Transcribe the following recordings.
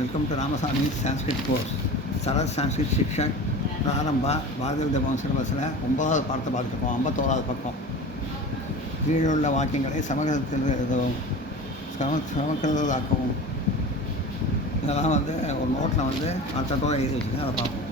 Welcome to Ramasamy Sanskrit course. சரஸ் சான்ஸ்கிரிட் சிக்ஷன் பிராரம்பா பாரதிய வித்யா சிலபஸில் 9வது பாடத்தை பார்த்துருக்கோம். 51வது பக்கம். கீழுள்ள வாக்கியங்களை சமகிருதத்தில் எழுதவும் சமக்கிருதாக்கவும். இதெல்லாம் ஒரு நோட்டில் அர்த்தத்தோடு எழுதி வச்சுக்கோங்க. அதை பார்ப்போம்.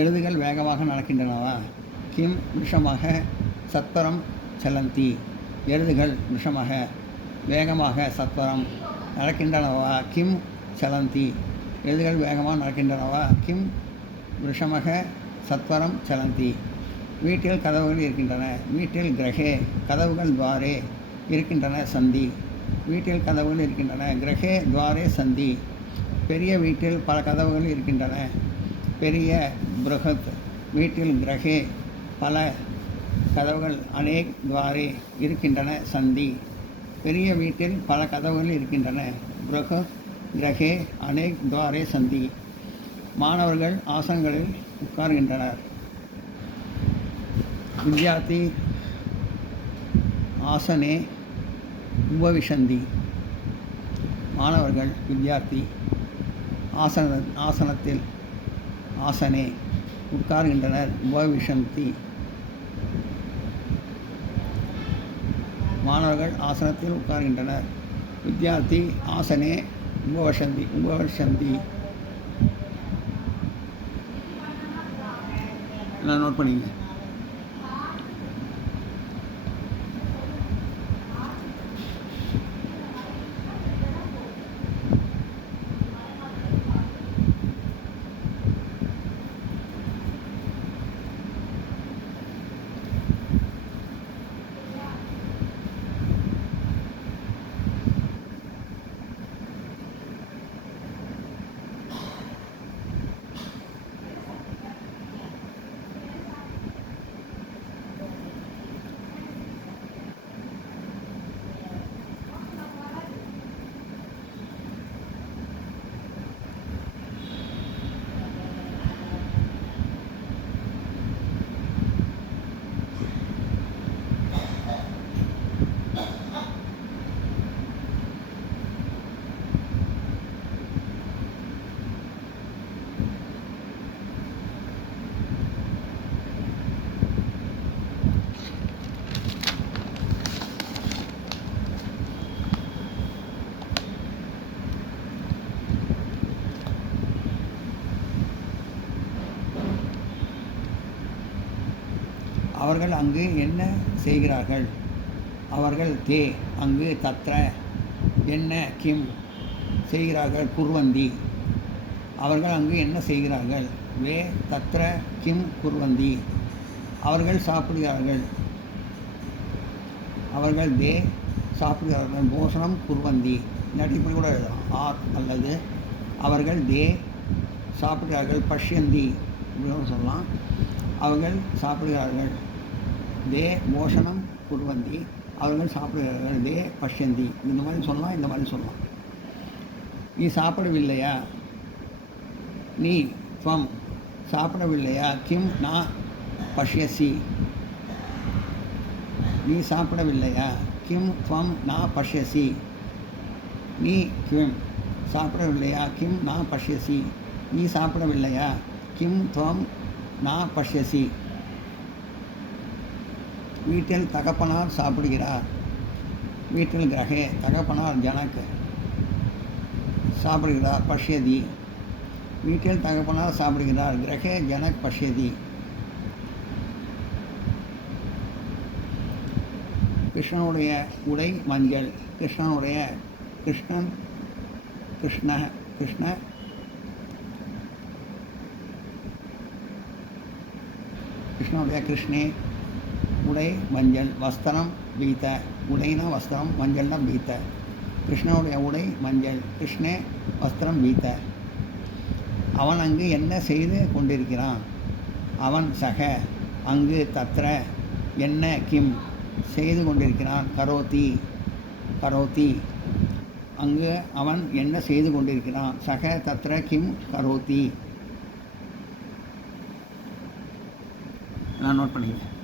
எழுதுகள் வேகமாக நடக்கின்றனவா? கிம் விஷமாக சத்வரம் செல்லந்தி. எழுதுகள் விஷமாக வேகமாக சத்வரம் நடக்கின்றனவா? கிம் செல்லந்தி. எழுதுகள் வேகமாக நடக்கின்றனவா? கிம் விஷமாக சத்வரம் செல்லந்தி. வீட்டில் கதவுகள் இருக்கின்றன. வீட்டில் கிரகே கதவுகள் துவாரே இருக்கின்றன சந்தி. வீட்டில் கதவுகள் இருக்கின்றன. கிரகே துவாரே சந்தி. பெரிய வீட்டில் பல கதவுகள் இருக்கின்றன. பெரிய பிருகத். வீட்டில் கிரகே பல கதவுகள் அநேக் துவாரே இருக்கின்றன சந்தி. பெரிய வீட்டில் பல கதவுகள் இருக்கின்றன. பிருகத் கிரகே அநேக் துவாரே சந்தி. மாணவர்கள் ஆசனங்களில் உட்கார்கின்றனர். வித்யார்த்தி ஆசனே உபவிஷந்தி. மாணவர்கள் வித்யார்த்தி ஆசனத்தில் ஆசனே உட்கார்கின்றனர். உபவிஷந்தி. மாணவர்கள் ஆசனத்தில் உட்கார்கின்றனர். வித்யார்த்தி ஆசனே உபவிஷந்தி. எல்லாம் நோட் பண்ணிங்க. அவர்கள் அங்கு என்ன செய்கிறார்கள்? அவர்கள் தே அங்கு தத்ர என்ன கிம் செய்கிறார்கள்? குர்வந்தி. அவர்கள் அங்கு என்ன செய்கிறார்கள்? வே தத்ர கிம் குர்வந்தி. அவர்கள் சாப்பிடுகிறார்கள். அவர்கள் தே சாப்பிடுகிறார்கள். போஷணம் குர்வந்தி. இல்லாட்டி இப்படி கூட எழுதலாம். ஆர் அல்லது அவர்கள் தே சாப்பிடுகிறார்கள். பஷ்யந்தி இப்படின்னு சொல்லலாம். அவர்கள் சாப்பிடுகிறார்கள். தே போஷணம் குர்வந்தி. அவர்கள் சாப்பிடுகிறார்கள். தே பஷ்யந்தி. இந்த மாதிரி சொல்லலாம், இந்த மாதிரி சொல்லலாம். நீ சாப்பிடவில்லையா? நீ துவம் சாப்பிடவில்லையா? கிம் நா பஷ்யசி. நீ சாப்பிடவில்லையா? கிம் துவம் நா பஷ்யசி. நீ கிம் சாப்பிடவில்லையா? கிம் நா பஷ்யசி. நீ சாப்பிடவில்லையா? கிம் துவம் நா பஷ்யசி. வீட்டில் தகப்பனார் சாப்பிடுகிறார். வீட்டில் கிரகே தகப்பனார் ஜனக் சாப்பிடுகிறார். பஷ்யதி. வீட்டில் தகப்பனார் சாப்பிடுகிறார். கிரகே ஜனக் பஷ்யதி. கிருஷ்ணனுடைய உடை மஞ்சள். கிருஷ்ணனுடைய கிருஷ்ண கிருஷ்ணனுடைய கிருஷ்ணே உடை மஞ்சள். வஸ்திரம் பீத்த. உடைனா வஸ்திரம், மஞ்சள்னா பீத்த. கிருஷ்ணனுடைய உடை மஞ்சள். கிருஷ்ணே வஸ்திரம் பீத்த. அவன் அங்கு என்ன செய்து கொண்டிருக்கிறான்? அவன் சக அங்கு தத்ர என்ன கிம் செய்து கொண்டிருக்கிறான், கரோதி கரோதி அங்கு அவன் என்ன செய்து கொண்டிருக்கிறான், சக தத்ர கிம் கரோதி. நான் நோட் பண்ணிக்கிறேன்.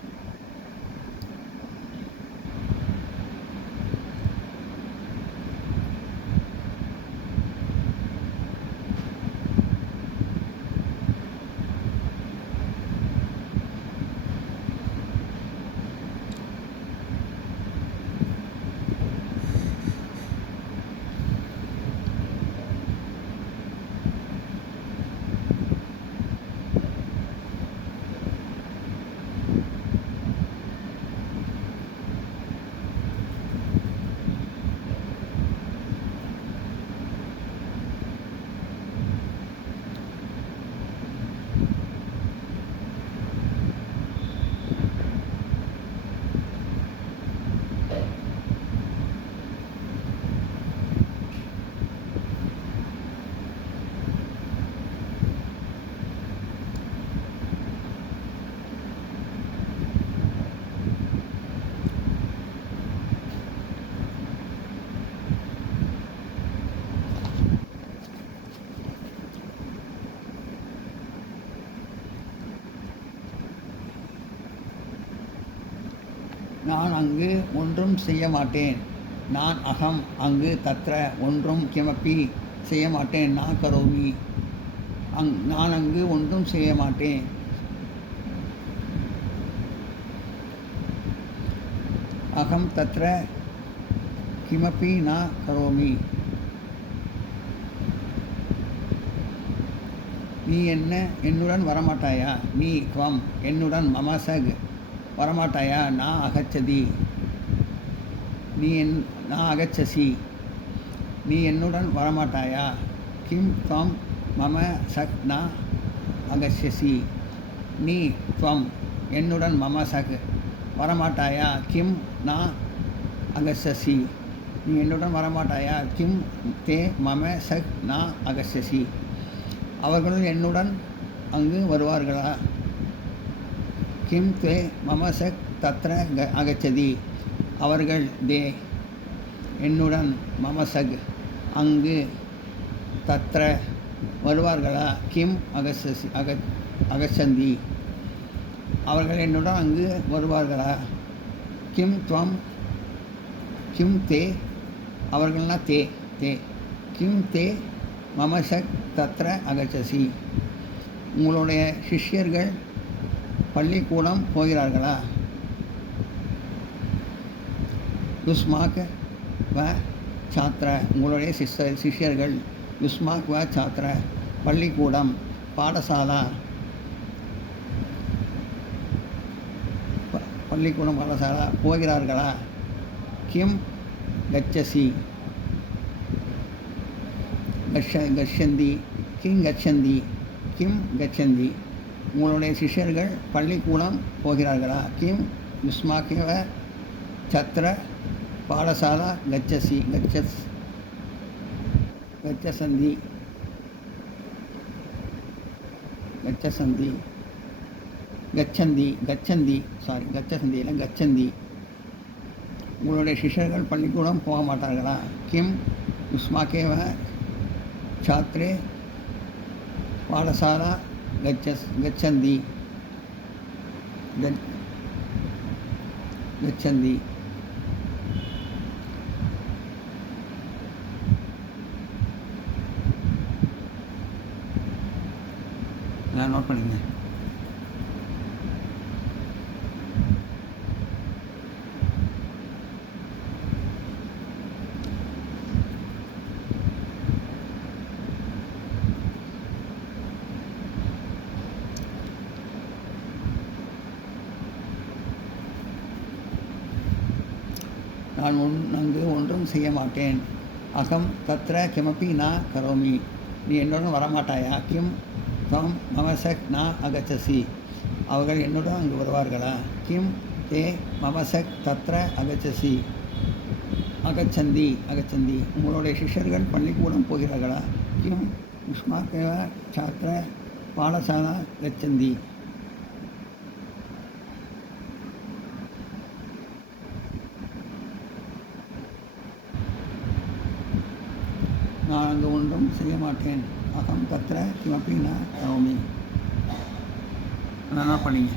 நான் அங்கு ஒன்றும் செய்ய மாட்டேன். நான் அகம் அங்கு தத்ர ஒன்றும் கிமப்பி செய்ய மாட்டேன். நான் கரோமி நான் அங்கு ஒன்றும் செய்ய மாட்டேன். அகம் தத்ர கிமப்பி ந கரோமி. நீ என்னுடன் வரமாட்டாயா? நீ துவம் என்னுடன் மமசக் வரமாட்டாயா? நான் அகச்சதி நான் அகச்சசி. நீ என்னுடன் வரமாட்டாயா? கிம் துவம் மம சக் ந அகச்சசி. நீ துவம் என்னுடன் மம சக் வரமாட்டாயா? கிம் ந அகச்சசி. நீ என்னுடன் வரமாட்டாயா? கிம் தே மம சக் ந அகச்சசி. அவர்களும் என்னுடன் அங்கு வருவார்களா? கிம் தே மம சக் தத்ர அகச்சதி. அவர்கள் தே என்னுடன் மம சக் அங்கு தத்ர வருவார்களா? கிம் அகச்சசி அகச்சந்தி. அவர்கள் என்னுடன் அங்கு வருவார்களா? கிம் துவம் கிம் தே அவர்கள்னா தே தே கிம் தே மம சக் தத்ர அகச்சசி. உங்களுடைய சிஷ்யர்கள் பள்ளிக்கூடம் போகிறார்களா? யுஸ்மாக் வ சாத்திர. உங்களுடைய சிஷ்யர்கள் யுஸ்மாக் வ சாத்திர பள்ளிக்கூடம் பாடசாலா பள்ளிக்கூடம் பாடசாலா போகிறார்களா? கிம் கச்சசி கச்சந்தி கிம் கச்சந்தி கிம் கச்சந்தி. உங்களுடைய சிஷ்யர்கள் பள்ளிக்கூடம் போகிறார்களா? கிம் யுஸ்மாக்கேவ சத்ர பாடசாலா கச்சசி கச்சசந்தி கச்சசந்தி கச்சந்தி கச்சந்தி கச்சசந்தி இல்லை கச்சந்தி. உங்களுடைய சிஷ்யர்கள் பள்ளிக்கூடம் போக மாட்டார்களா? கிம் யுஸ்மாக்கேவ சாத்ரே பாடசாலா கச்சந்தி கச்சந்தி. நான் நோட் பண்ணிங்க. நான் அங்கு ஒன்றும் செய்ய மாட்டேன். அகம் தத்ர கிமப்பி ந கரோமி. நீ என்னுடன் வரமாட்டாயா? கிம் துவம் மம சக் ந அகச்சசி. அவர்கள் என்னுடன் அங்கு வருவார்களா? கிம் தே மம சக் தத்ர அகச்சசி அகச்சந்தி அகச்சந்தி. உங்களுடைய சிஷ்யர்கள் பள்ளிக்கூடம் போகிறார்களா? கிம் யுஷ்மாக்கேவ சாத்திர பாடசாலா கச்சந்தி. நான் அங்கு ஒன்றும் செய்ய மாட்டேன். அகம் தத்ர கிமப்பி ந கரோமி. என்ன பண்ணீங்க?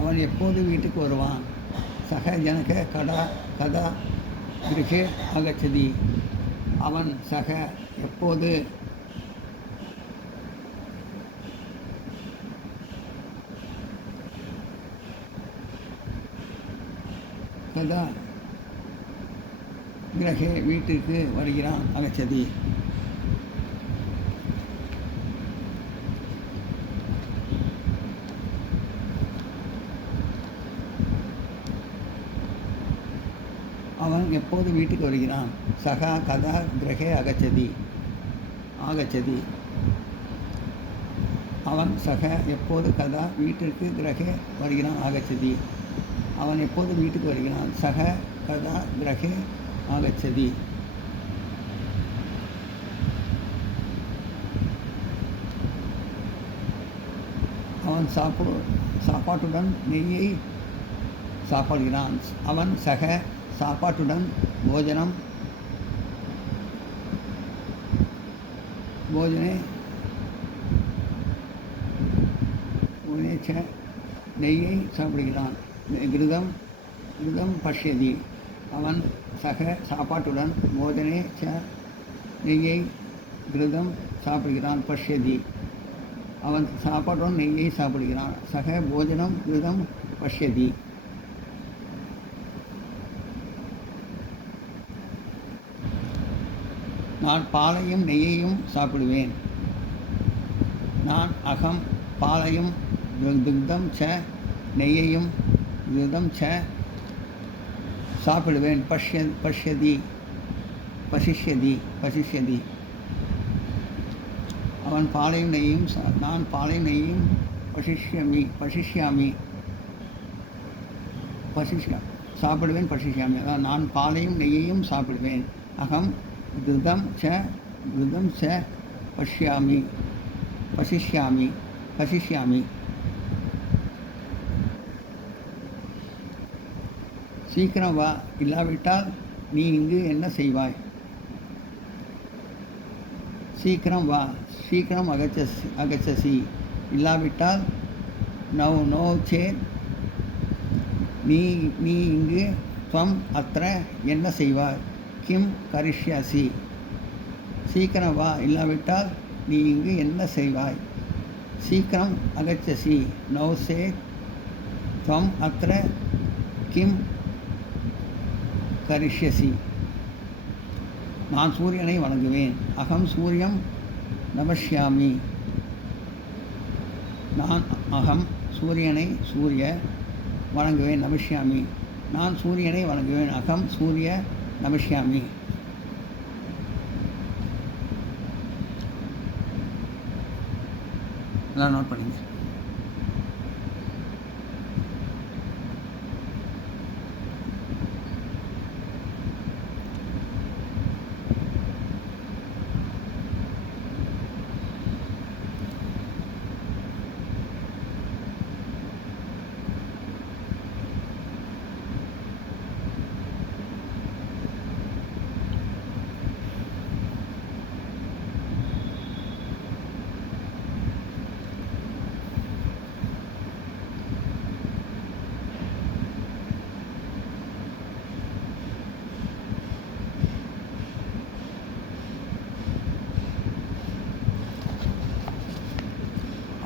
அவன் எப்போது வீட்டுக்கு வருவான்? சக ஜனக கதா கிருஹே ஆகச்சதி. அவன் சக எப்போது கதா கிரகே வீட்டிற்கு வருகிறான். ஆகச்சதி. அவன் எப்போது வீட்டுக்கு வருகிறான்? சகா கதா கிரகே ஆகச்சதி. அவன் சக எப்போது கதா வீட்டிற்கு கிரகே வருகிறான். ஆகச்சதி. அவன் எப்போது வீட்டுக்கு வருகிறான்? சக கதா கிரகே ஆகச்சதி. அவன் சாப்பாட்டுடன் நெய்யை சாப்பிடுகிறான். அவன் சக சாப்பாட்டுடன் போஜனே நெய்யை சாப்பிடுகிறான். கிருதம் பஷ்யதி. அவன் சக சாப்பாட்டுடன் போஜனே நெய்யை கிருதம் சாப்பிடுகிறான். பஷ்யதி. அவன் சாப்பாட்டுடன் நெய்யை சாப்பிடுகிறான். சக போஜனம் கிருதம் பஷ்யதி. நான் பாலையும் நெய்யையும் சாப்பிடுவேன். நான் அகம் பாலையும் துக்தம் ச நெய்யையும் துக்தம் ச சாப்பிடுவேன். பசிஷ்யதி. அவன் பாலையும் நெய்யும் நான் பாலையும் நெய்யும் சாப்பிடுவேன். பசிஷ்யாமி. அதான் நான் பாலையும் நெய்யையும் சாப்பிடுவேன். அகம் கிருதம் ச பசிஷ்யாமி. சீக்கிரம் வா, இல்லாவிட்டால் நீ இங்கு என்ன செய்வாய்? சீக்கிரம் வா, சீக்கிரம் அகச்சசி. இல்லாவிட்டால் நோ சேத் நீ இங்கு துவம் அத்திர என்ன செய்வாய்? கிம் கரிஷ்யாசி. சீக்கிரம் வா, இல்லாவிட்டால் நீ இங்கு என்ன செய்வாய்? சீக்கிரம் அகச்சசி. நோ சேத் துவம் அத்திர கிம் கரிஷ்யசி. நான் சூரியனை வணங்குவேன். அகம் சூரியம் நமஸ்யாமி. நான் அகம் சூரிய வணங்குவேன். நமஸ்யாமி. நான் சூரியனை வணங்குவேன். அகம் சூரிய நமஸ்யாமி. எல்லாம் நோட் பண்ணிங்க.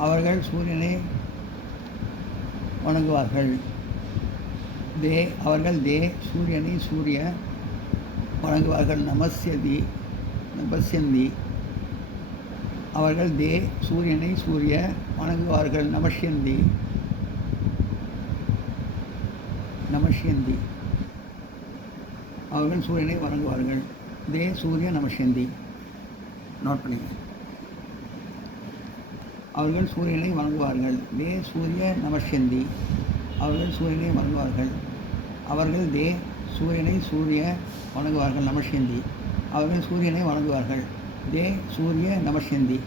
அவர்கள் சூரியனை வணங்குவார்கள். அவர்கள் சூரியனை வணங்குவார்கள். நமஸ்யந்தி அவர்கள் தே சூரியனை வணங்குவார்கள். நமஷ்யந்தி அவர்கள் சூரியனை வணங்குவார்கள். தே சூரிய நமஷ்யந்தி. நோட் பண்ணிங்க. அவர்கள் சூரியனை வணங்குவார்கள். தே சூரிய நமஷ்யந்தி அவர்கள் சூரியனை வணங்குவார்கள். அவர்கள் தே சூரியனை வணங்குவார்கள். நமஷ்யந்தி அவர்கள் சூரியனை வணங்குவார்கள். தே சூரிய நமஷ்யந்தி.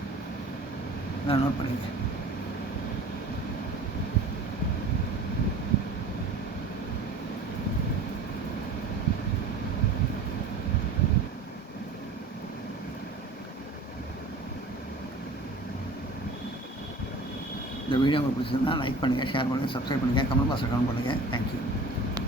நான் நோட் பண்ணிங்க. இந்த வீடியோ உங்களுக்கு பிடிச்சிருந்தா லைக் பண்ணுங்கள், ஷேர் பண்ணுங்கள், சப்ஸ்கிரைப் பண்ணுங்கள், கமெண்ட் பாக்ஸில் கமெண்ட் பண்ணுங்கள். தேங்க்யூ.